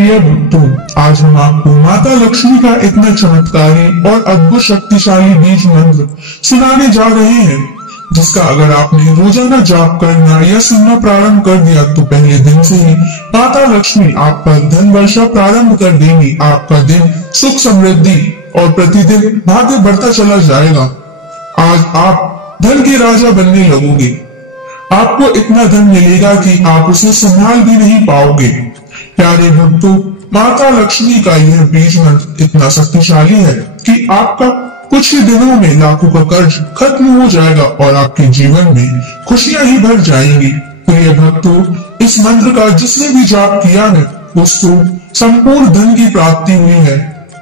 प्रिय भक्तों, आज हम आपको माता लक्ष्मी का इतना चमत्कारी और अद्भुत शक्तिशाली बीज मंत्र सुनाने जा रहे हैं, जिसका अगर आपने रोजाना जाप करना या सुनना प्रारंभ कर दिया तो पहले दिन से ही माता लक्ष्मी आप पर धन वर्षा प्रारंभ कर देंगी। आपका दिन सुख समृद्धि और प्रतिदिन भाग्य बढ़ता चला जाएगा। आज आप धन के राजा बनने लगोगे। आपको इतना धन मिलेगा कि आप उसे संभाल भी नहीं पाओगे। प्यारे भक्तों, माता लक्ष्मी का यह बीज मंत्र इतना शक्तिशाली है कि आपका कुछ ही दिनों में लाखों का कर्ज खत्म हो जाएगा और आपके जीवन में खुशियां ही भर जाएंगी। प्रिय भक्तों, इस मंत्र का जिसने भी जाप किया है उसको संपूर्ण धन की प्राप्ति हुई है।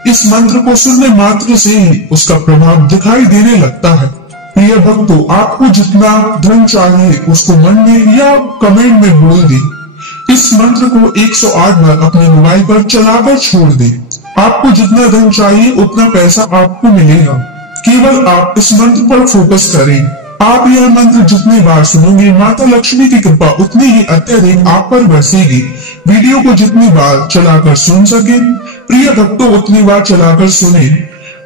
इस मंत्र को सुनने मात्र से ही उसका प्रभाव दिखाई देने लगता है। प्रिय भक्तों, आपको जितना धन चाहिए उसको मन में या कमेंट में बोल दे। इस मंत्र को 108 बार अपने मोबाइल पर चलाकर छोड़ दे। आपको जितना धन चाहिए उतना पैसा आपको मिलेगा। केवल आप इस मंत्र पर फोकस करें। आप यह मंत्र जितनी बार सुनोगे माता लक्ष्मी की कृपा उतनी ही अत्यधिक आप पर बरसेगी। वीडियो को जितनी बार चलाकर सुन सके प्रिय भक्तों उतनी बार चलाकर सुने।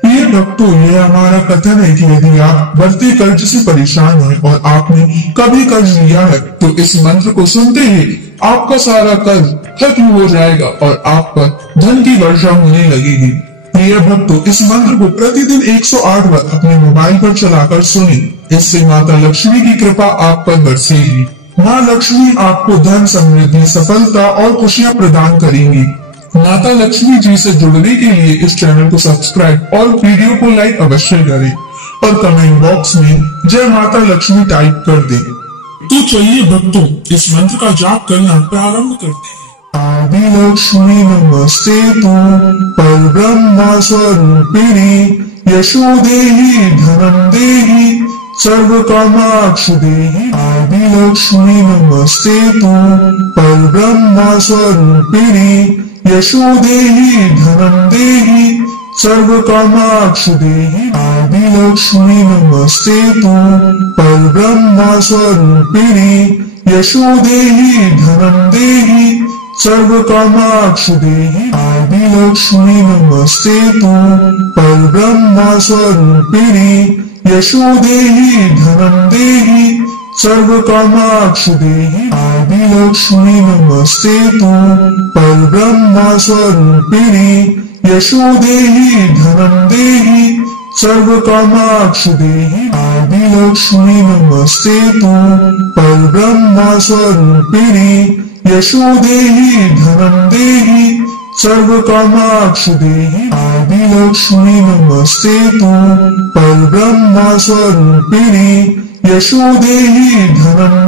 प्रिय भक्तों, यह हमारा कथन है कि यदि आप बढ़ते कर्ज से परेशान हैं और आपने कभी कर्ज लिया है तो इस मंत्र को सुनते ही आपका सारा कर्ज खत्म हो जाएगा और आप पर धन की वर्षा होने लगेगी। प्रिय भक्तों, इस मंत्र को प्रतिदिन 108 बार अपने मोबाइल पर चलाकर सुने। इससे माता लक्ष्मी की कृपा आप पर बरसेगी। माँ लक्ष्मी आपको धन, समृद्धि, सफलता और खुशियाँ प्रदान करेंगी। माता लक्ष्मी जी से जुड़ने के लिए इस चैनल को सब्सक्राइब और वीडियो को लाइक अवश्य करें और कमेंट बॉक्स में जय माता लक्ष्मी टाइप कर दें। तो चलिए भक्तों, इस मंत्र का जाप करना प्रारंभ करते हैं। आदि लक्ष्मी नमस्ते तुम परब्रह्म स्वरूपिणी यशो देहि धनम देहि सर्व कामाक्ष देहि। आदि लक्ष्मी नमस्ते तुम परब्रह्म स्वरूपिणी यशो देहि धनम देहि सर्व कामाक्ष देहि। आदि लक्ष्मी नमस्ते तुम परब्रह्म स्वरूपिणी यशो देहि धनम देहि सर्व कामाक्ष देहि। आदि लक्ष्मी नमस्ते तुम परब्रह्म स्वरूपिणी यशो देहि धनम देहि सर्व कामाक्ष देहि। आदि लक्ष्मी नमस्ते तुम परब्रह्म स्वरूपिणी यशो देहि धनम देहि सर्व कामाक्ष देहि। आदि लक्ष्मी नमस्ते तुम परब्रह्म स्वरूपिणी यशो देहि धनम देहि सर्व कामाक्ष देहि। आदि लक्ष्मी नमस्ते तुम परब्रह्म स्वरूपिणी यशो देहि धनम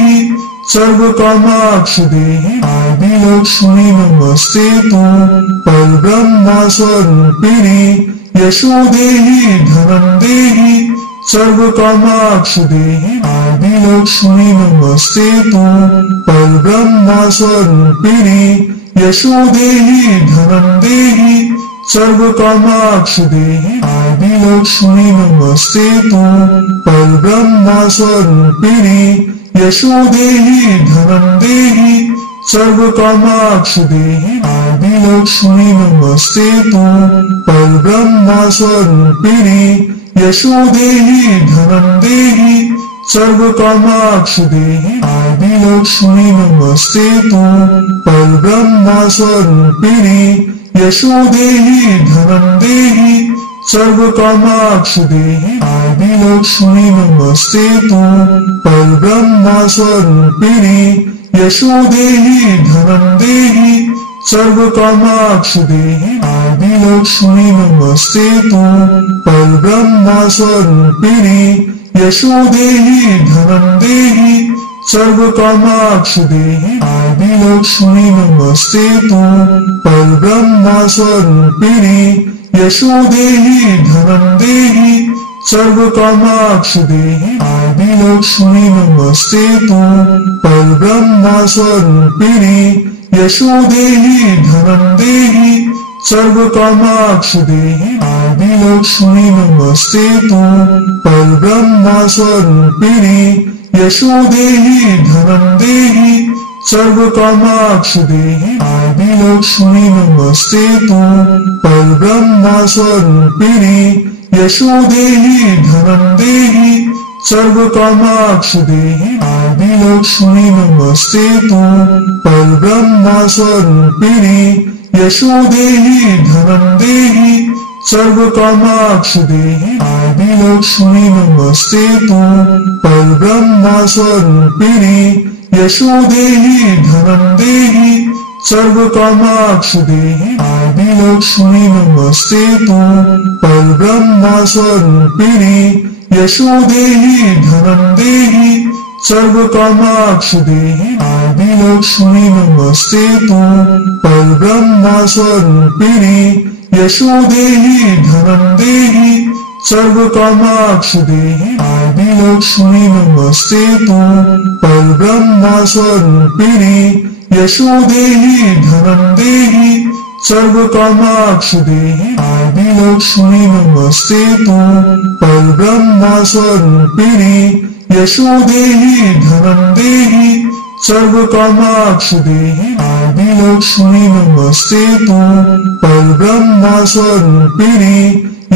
देहि सर्व कामाक्ष देहि। आदि लक्ष्मी नमस्ते तुम परब्रह्म स्वरूपिणी यशो देहि धनम देहि सर्व कामाक्ष देहि। आदि लक्ष्मी नमस्ते तुम परब्रह्म स्वरूपिणी यशो देहि धनम देहि सर्व कामाक्ष देहि। आदि लक्ष्मी नमस्ते तुम परब्रह्म स्वरूपिणी यशो देहि धनम देहि सर्व कामाक्ष देहि। आदि लक्ष्मी नमस्ते तुम परब्रह्म स्वरूपिणी यशो देहि धनम देहि सर्व कामाक्ष देहि। आदि लक्ष्मी नमस्ते तुम परब्रह्म स्वरूपिणी यशो देहि धनम देहि सर्व कामाक्ष देहि। आदि लक्ष्मी नमस्ते तुम परब्रह्म स्वरूपिणी यशो देहि धनम देहि सर्व कामाक्ष देहि। आदि लक्ष्मी नमस्ते तुम परब्रह्म स्वरूपिणी यशो देहि धनम देहि सर्व कामाक्ष देहि। आदि लक्ष्मी नमस्ते तुम परब्रह्म स्वरूपिणी यशो देहि धनम देहि सर्व कामाक्ष देहि। आदि लक्ष्मी नमस्ते तुम परब्रह्म स्वरूपिणी यशो देहि धनम देहि सर्व कामाक्ष देहि। आदि लक्ष्मी नमस्ते तुम परब्रह्म स्वरूपिणी यशो देहि धनम देहि सर्वकामाक्ष देहि आदिलक्ष्मी नमस्तेतु। परब्रह्म स्वरूपिणी यशो देहि धनं देहि सर्वकामाक्ष देहि आदिलक्ष्मी नमस्तेतु। परब्रह्म स्वरूपिणी यशो देहि धनं देहि सर्वकामाक्ष देहि आदिलक्ष्मी नमस्तेतु। परब्रह्म स्वरूपिणी यशो देहि धनं देहि सर्वकामाक्ष देहि आदिलक्ष्मी नमस्तेतु। परब्रह्म स्वरूपिणी यशो देहि धनं देहि सर्वकामाक्ष देहि आदिलक्ष्मी नमस्तेतु। परब्रह्म स्वरूपिणी यशो देहि धनं देहि सर्वकामाक्ष देहि आदिलक्ष्मी नमस्तेतु। परब्रह्म स्वरूपिणी यशो देहि धनं देहि सर्वकामाक्ष देहि आदिलक्ष्मी नमस्तेतु। परब्रह्म स्वरूपिणी यशो देहि धनं देहि सर्वकामाक्ष देहि आदिलक्ष्मी नमस्तेतु। परब्रह्म स्वरूपिणी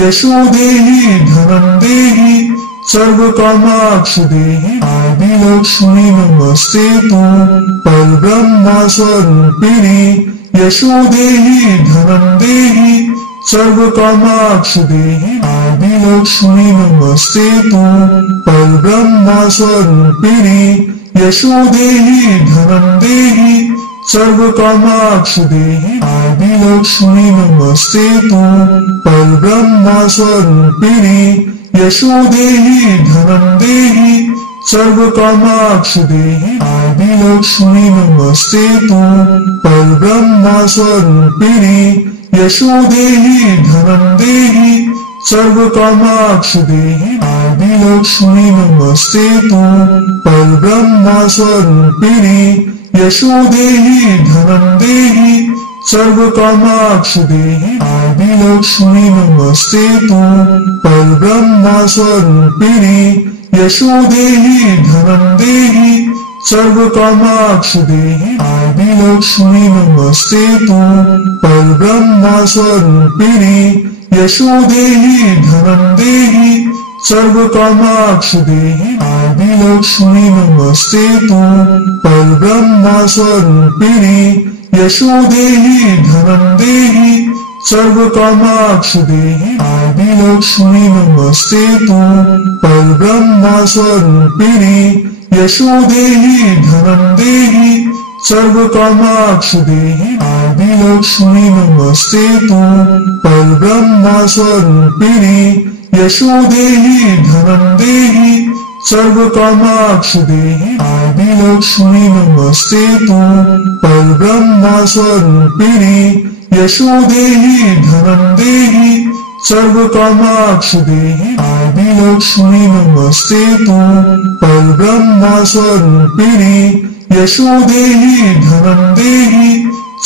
यशो देहि धनं देहि सर्वकामाक्ष देहि आदिलक्ष्मी नमस्तेतु। परब्रह्म स्वरूपिणी यशो देहि धनं देहि सर्वकामाक्ष देहि आदिलक्ष्मी नमस्तेतु। परब्रह्म स्वरूपिणी यशो देहि धनं देहि सर्वकामाक्ष देहि आदिलक्ष्मी नमस्तेतु। परब्रह्म स्वरूपिणी यशो देहि धनं देहि सर्वकामाक्ष देहि आदिलक्ष्मी नमस्तेतु। परब्रह्म स्वरूपिणी यशो देहि धनं देहि सर्वकामाक्ष देहि आदिलक्ष्मी नमस्तेतु। परब्रह्म स्वरूपिणी यशो देहि धनं देहि सर्वकामाक्ष देहि आदिलक्ष्मी नमस्तेतु। परब्रह्म स्वरूपिणी यशो देहि धनं देहि सर्वकामाक्ष देहि आदिलक्ष्मी नमस्तेतु। परब्रह्म स्वरूपिणी यशो देहि धनं देहि सर्वकामाक्ष देहि आदिलक्ष्मी नमस्तेतु। परब्रह्म स्वरूपिणी यशो देहि धनं देहि सर्वकामाक्ष देहि आदिलक्ष्मी नमस्तेतु। परब्रह्म स्वरूपिणी यशो देहि धनं देहि सर्वकामाक्ष देहि आदिलक्ष्मी नमस्तेतु। परब्रह्म स्वरूपिणी यशो देहि धनं देहि सर्वकामाक्ष देहि आदिलक्ष्मी नमस्तेतु। परब्रह्म स्वरूपिणी यशो देहि धनं देहि सर्वकामाक्ष देहि आदिलक्ष्मी नमस्तेतु। परब्रह्म स्वरूपिणी यशो देहि धनं देहि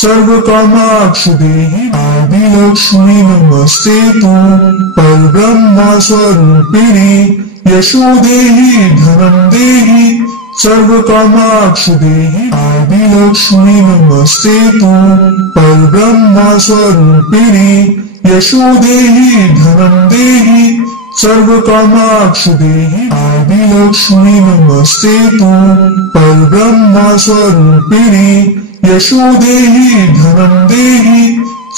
सर्वकामाक्ष देहि आदिलक्ष्मी नमस्तेतु। परब्रह्म स्वरूपिणी यशो देहि धनं देहि सर्वकामाक्ष देहि आदिलक्ष्मी नमस्तेतु। परब्रह्म स्वरूपिणी यशो देहि धनं देहि सर्वकामाक्ष देहि आदिलक्ष्मी नमस्तेतु। परब्रह्म स्वरूपिणी यशो देहि धनं देहि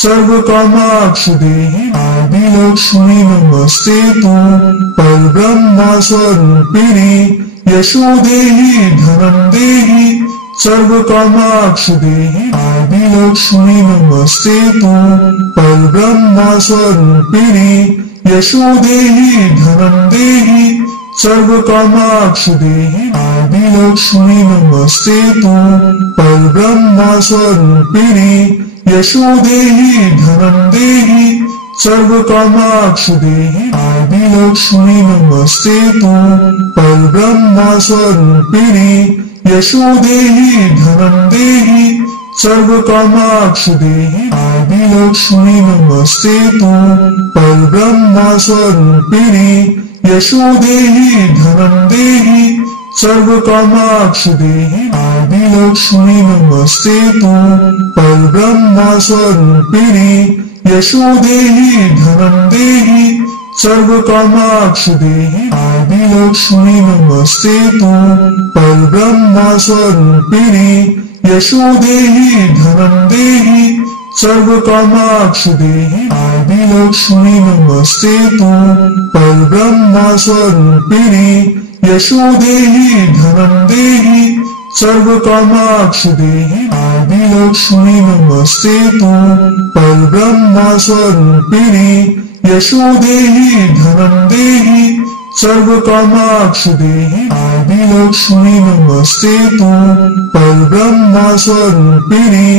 सर्वकामाक्ष देहि आदिलक्ष्मी नमस्तेतु। परब्रह्म स्वरूपिणी यशो देहि धनं देहि सर्वकामाक्ष देहि आदिलक्ष्मी नमस्तेतु। परब्रह्म स्वरूपिणी यशो देहि धनं देहि सर्वकामाक्ष देहि आदिलक्ष्मी नमस्तेतु। परब्रह्म स्वरूपिणी यशो देहि धनं देहि सर्वकामाक्ष देहि आदिलक्ष्मी नमस्तेतु। परब्रह्म स्वरूपिणी यशो देहि धनं देहि सर्वकामाक्ष देहि आदिलक्ष्मी नमस्तेतु। परब्रह्म स्वरूपिणी यशो देहि धनं देहि सर्वकामाक्ष देहि आदिलक्ष्मी नमस्तेतु परब्रह्म स्वरूपिणी यशो देहि धनं देहि सर्वकामाक्ष देहि आदिलक्ष्मी नमस्तेतु परब्रह्म स्वरूपिणी यशो देहि धनं देहि सर्वकामाक्ष देहि आदिलक्ष्मी नमस्तेतु परब्रह्म स्वरूपिणी यशो देहि धनं देहि सर्वकामाक्ष देहि आदिलक्ष्मी नमस्तेतु परब्रह्म स्वरूपिणी यशो देहि धनं देहि सर्वकामाक्ष देहि आदिलक्ष्मी नमस्तेतु परब्रह्म स्वरूपिणी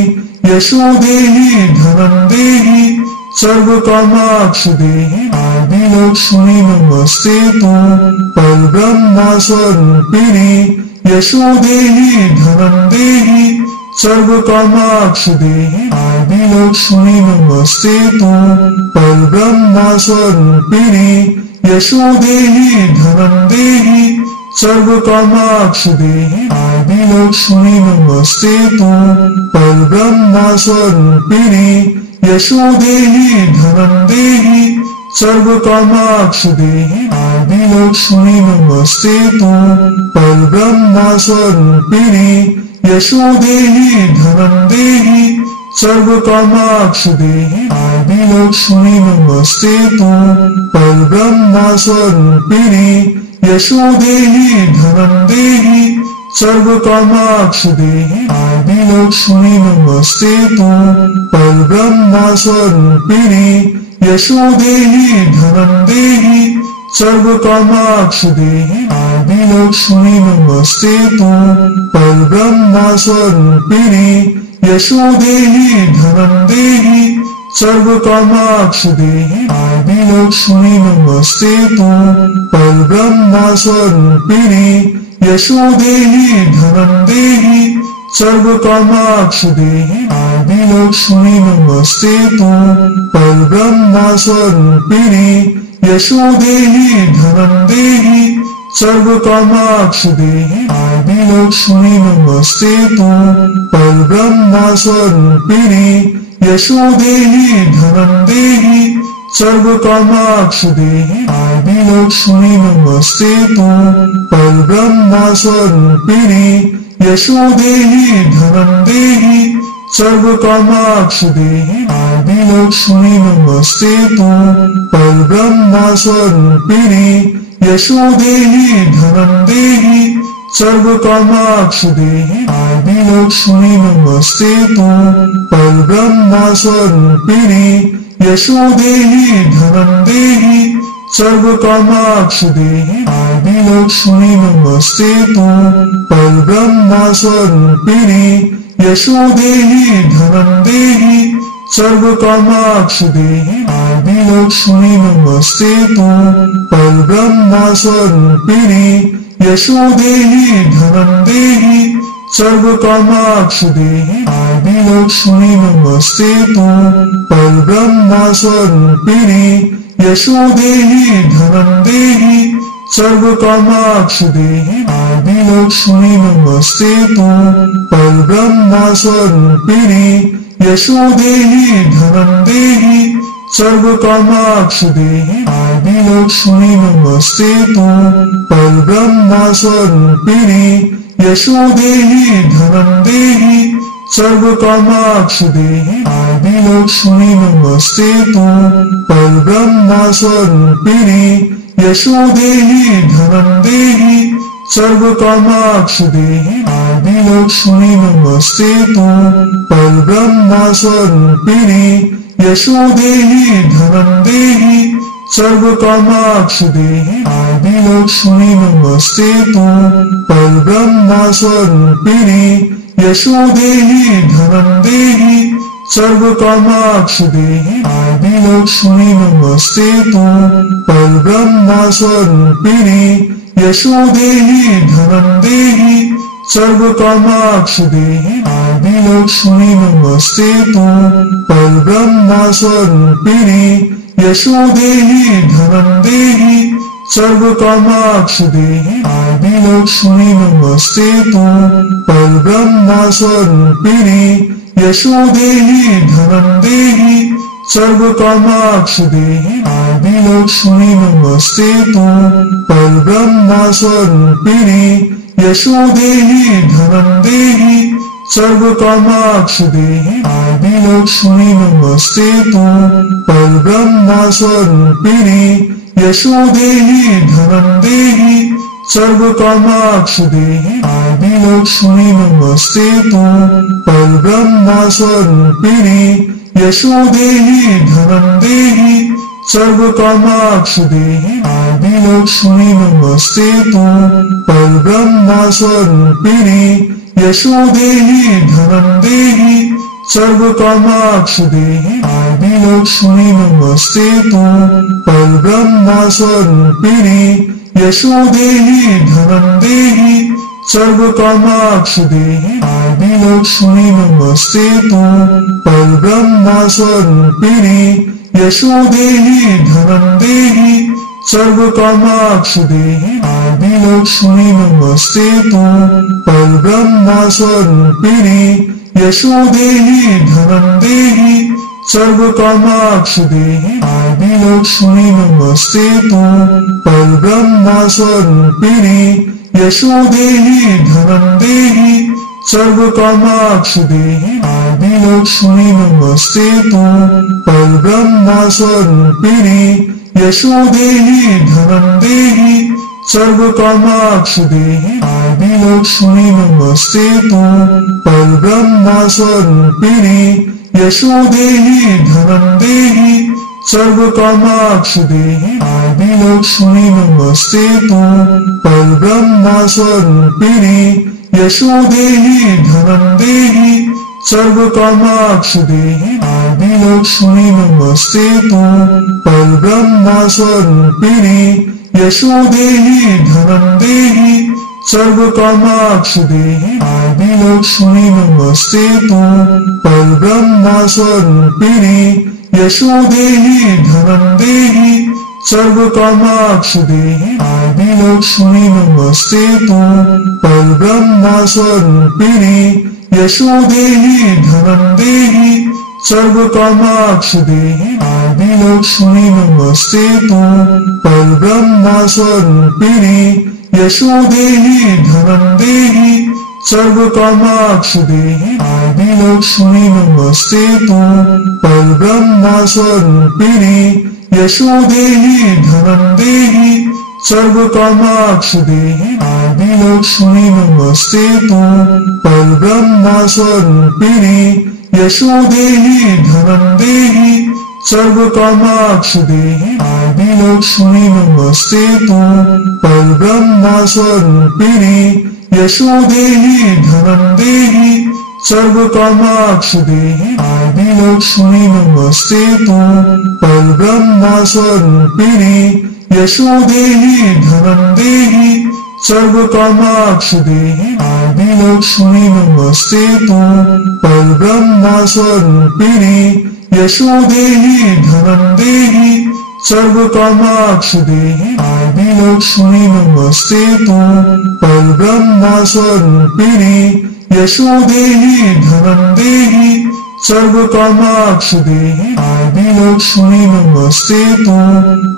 यशो देहि धनं देहि सर्वकामाक्ष देहि आदिलक्ष्मी नमस्तेतु परब्रह्म स्वरूपिणी यशो देहि धनं देहि सर्वकामाक्ष देहि आदिलक्ष्मी नमस्तेतु परब्रह्म स्वरूपिणी यशो देहि धनं देहि सर्वकामाक्ष देहि आदिलक्ष्मी नमस्तेतु परब्रह्म स्वरूपिणी यशो देहि धनं देहि सर्वकामाक्ष देहि आदिलक्ष्मी नमस्तेतु परब्रह्म स्वरूपिणी यशो देहि धनं देहि सर्वकामाक्ष देहि आदिलक्ष्मी नमस्तेतु परब्रह्म स्वरूपिणी यशो देहि धनं देहि सर्वकामाक्ष देहि आदिलक्ष्मी नमस्तेतु परब्रह्म स्वरूपिणी यशो देहि धनं देहि सर्वकामाक्ष देहि आदिलक्ष्मी नमस्तेतु परब्रह्म स्वरूपिणी यशो देहि धनं देहि सर्वकामाक्ष देहि आदिलक्ष्मी नमस्तेतु परब्रह्म स्वरूपिणी यशो देहि धनं देहि सर्वकामाक्ष देहि आदिलक्ष्मी नमस्तेतु परब्रह्म स्वरूपिणी यशो देहि धनं देहि सर्वकामाक्ष देहि आदिलक्ष्मी नमस्तेतु परब्रह्म स्वरूपिणी यशो देहि धनं देहि सर्वकामाक्ष देहि आदिलक्ष्मी नमस्तेतु परब्रह्म स्वरूपिणी यशो देहि धनं देहि सर्वकामाक्ष देहि आदिलक्ष्मी नमस्तेतु परब्रह्म स्वरूपिणी यशो देहि धनं देहि सर्वकामाक्ष देहि आदिलक्ष्मी नमस्तेतु परब्रह्म स्वरूपिणी यशो देहि धनं देहि सर्वकामाक्ष देहि आदिलक्ष्मी नमस्तेतु परब्रह्म स्वरूपिणी यशो देहि धनं देहि सर्वकामाक्ष देहि आदिलक्ष्मी नमस्तेतु परब्रह्म स्वरूपिणी यशो देहि धनं देहि सर्वकामाक्ष देहि आदिलक्ष्मी नमस्तेतु परब्रह्म स्वरूपिणी यशो देहि धनं देहि सर्वकामाक्ष देहि आदिलक्ष्मी नमस्तेतु परब्रह्म स्वरूपिणी यशो देहि धनं देहि सर्वकामाक्ष देहि आदिलक्ष्मी नमस्तेतु परब्रह्म स्वरूपिणी यशो देहि धनं देहि सर्वकामाक्ष देहि आदिलक्ष्मी नमस्तेतु परब्रह्म स्वरूपिणी यशो देहि धनं देहि सर्वकामाक्ष देहि आदिलक्ष्मी नमस्तेतु परब्रह्म स्वरूपिणी यशो देहि धनं देहि सर्वकामाक्ष देहि आदिलक्ष्मी नमस्तेतु परब्रह्म स्वरूपिणी यशो देहि धनं देहि सर्वकामाक्ष देहि आदिलक्ष्मी नमस्तेतु परब्रह्म स्वरूपिणी यशो देहि धनं देहि सर्वकामाक्ष देहि आदिलक्ष्मी नमस्तेतु परब्रह्म स्वरूपिणी यशो देहि धनं देहि सर्वकामाक्ष देहि आदिलक्ष्मी नमस्तेतु। परब्रह्म स्वरूपिणी यशो देहि धनं देहि सर्वकामाक्ष देहि आदिलक्ष्मी नमस्तेतु। परब्रह्म स्वरूपिणी यशो देहि धनं देहि सर्वकामाक्ष देहि आदिलक्ष्मी नमस्तेतु। परब्रह्म स्वरूपिणी यशो देहि धनं देहि सर्वकामाक्ष देहि आदिलक्ष्मी नमस्तेतु। परब्रह्म स्वरूपिणी यशो देहि धनं देहि सर्वकामाक्ष देहि आदिलक्ष्मी नमस्तेतु। परब्रह्म स्वरूपिणी यशो देहि धनं देहि सर्वकामाक्ष देहि आदिलक्ष्मी नमस्तेतु। परब्रह्म स्वरूपिणी यशो देहि धनं देहि सर्वकामाक्ष देहि आदिलक्ष्मी नमस्तेतु। परब्रह्म स्वरूपिणी यशो देहि धनं देहि सर्वकामाक्ष देहि आदिलक्ष्मी नमस्तेतु। परब्रह्म स्वरूपिणी यशो देहि धनं देहि सर्वकामाक्ष देहि आदिलक्ष्मी नमस्तेतु। परब्रह्म स्वरूपिणी यशो देहि धनं देहि सर्वकामाक्ष देहि आदिलक्ष्मी नमस्तेतु। परब्रह्म स्वरूपिणी यशो देहि धनं देहि सर्वकामाक्ष देहि आदिलक्ष्मी नमस्तेतु। परब्रह्म स्वरूपिणी यशो देहि धनं देहि सर्वकामाक्ष देहि आदिलक्ष्मी नमस्तेतु। परब्रह्म स्वरूपिणी यशो देहि धनं देहि सर्वकामाक्ष देहि आदिलक्ष्मी नमस्तेतु। परब्रह्म स्वरूपिणी यशो देहि धनं देहि सर्वकामाक्ष देहि आदिलक्ष्मी नमस्तेतु। परब्रह्म स्वरूपिणी यशो देहि धनं देहि सर्वकामाक्ष देहि आदिलक्ष्मी नमस्तेतु। परब्रह्म स्वरूपिणी यशो देहि धनं देहि सर्वकामाक्ष देहि आदिलक्ष्मी नमस्तेतु। परब्रह्म स्वरूपिणी यशो देहि धनं देहि सर्वकामाक्ष देहि आदिलक्ष्मी नमस्तेतु। परब्रह्म स्वरूपिणी यशो देहि धनं देहि सर्वकामाक्ष देहि आदिलक्ष्मी नमस्तेतु। परब्रह्म स्वरूपिणी यशो देहि धनं देहि सर्वकामाक्ष देहि आदिलक्ष्मी नमस्तेतु। परब्रह्म स्वरूपिणी यशो देहि धनं देहि सर्वकामाक्ष देहि आदिलक्ष्मी नमस्तेतु। परब्रह्म स्वरूपिणी यशो देहि धनं देहि सर्वकामाक्ष देहि आदिलक्ष्मी नमस्तेतु। परब्रह्म स्वरूपिणी यशो देहि धनं देहि सर्वकामाक्ष देहि आदिलक्ष्मी नमस्तेतु। परब्रह्म स्वरूपिणी यशो देहि धनं देहि सर्वकामाक्ष देहि आदिलक्ष्मी नमस्तेतु।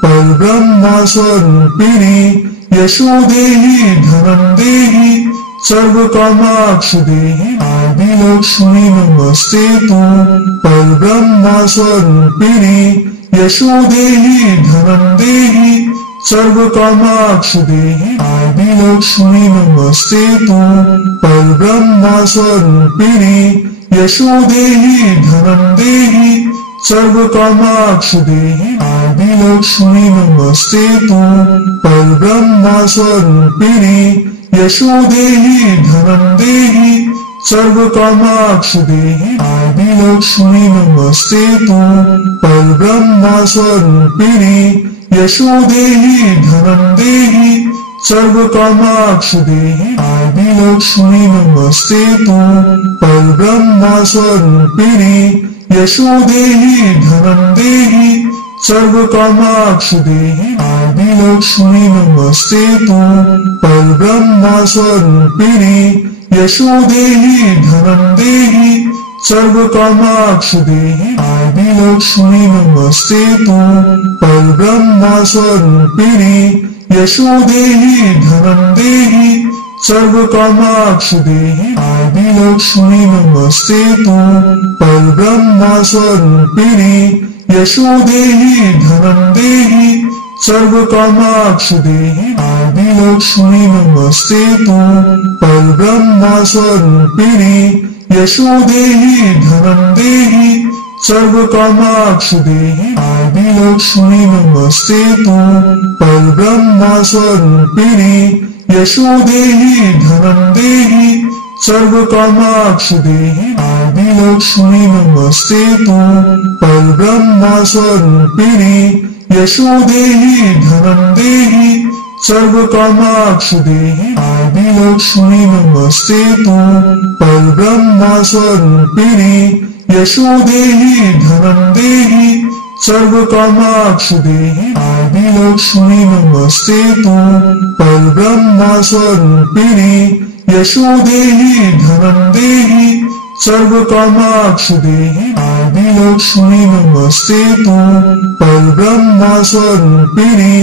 परब्रह्म स्वरूपिणी यशो देहि धनं देहि सर्वकामाक्ष देहि आदिलक्ष्मी नमस्तेतु। परब्रह्म स्वरूपिणी यशो देहि धनं देहि सर्वकामाक्ष देहि आदिलक्ष्मी नमस्तेतु। परब्रह्म स्वरूपिणी यशो देहि धनं देहि सर्वकामाक्ष देहि आदिलक्ष्मी नमस्तेतु। परब्रह्म स्वरूपिणी यशो देहि धनं देहि सर्वकामाक्ष देहि आदिलक्ष्मी नमस्तेतु। परब्रह्म स्वरूपिणी यशो देहि धनं देहि सर्वकामाक्ष देहि आदिलक्ष्मी नमस्तेतु। परब्रह्म स्वरूपिणी यशो देहि धनं देहि सर्वकामाक्ष देहि आदिलक्ष्मी नमस्तेतु परब्रह्म स्वरूपिणी यशो देहि धनं देहि सर्वकामाक्ष देहि आदिलक्ष्मी नमस्तेतु परब्रह्म स्वरूपिणी यशो देहि धनं देहि सर्वकामाक्ष देहि आदिलक्ष्मी नमस्तेतु परब्रह्म स्वरूपिणी यशो देहि धनं देहि सर्वकामाक्ष देहि आदिलक्ष्मी नमस्तेतु परब्रह्म स्वरूपिणी यशो देहि धनं देहि सर्वकामाक्ष देहि आदिलक्ष्मी नमस्तेतु परब्रह्म स्वरूपिणी यशो देहि धनं देहि सर्वकामाक्ष देहि आदिलक्ष्मी नमस्तेतु परब्रह्म स्वरूपिणी यशो देहि धनं देहि सर्वकामाक्ष देहि आदिलक्ष्मी नमस्तेतु परब्रह्म स्वरूपिणी यशो देहि धनं देहि सर्वकामाक्ष देहि आदिलक्ष्मी नमस्तेतु परब्रह्म स्वरूपिणी यशो देहि धनं देहि सर्वकामाक्ष देहि आदिलक्ष्मी नमस्तेतु परब्रह्म स्वरूपिणी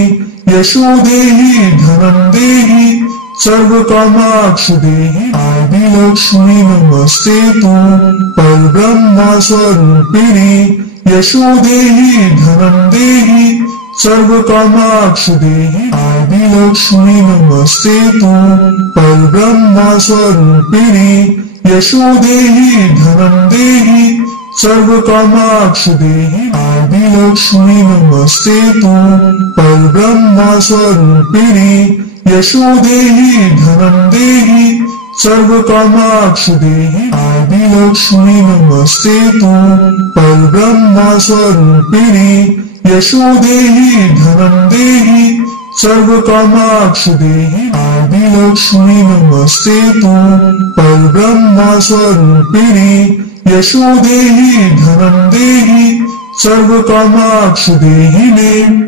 यशो देहि धनं देहि सर्वकामाक्ष देहि आदिलक्ष्मी नमस्तेतु परब्रह्म स्वरूपिणी यशो देहि धनं देहि सर्वकामाक्ष देहि आदिलक्ष्मी नमस्तेतु परब्रह्म स्वरूपिणी यशो देहि धनं देहि सर्वकामाक्ष देहि आदिलक्ष्मी नमस्तेतु परब्रह्म स्वरूपिणी यशो देहि धनं देहि सर्वकामाक्ष देहि आदिलक्ष्मी नमस्तेतु परब्रह्म स्वरूपिणी यशो देहि धनं देहि सर्वकामाक्ष देहि आदिलक्ष्मी नमस्तेतु परब्रह्म स्वरूपिणी यशो देहि धनं देहि सर्वकामाक्ष देहि।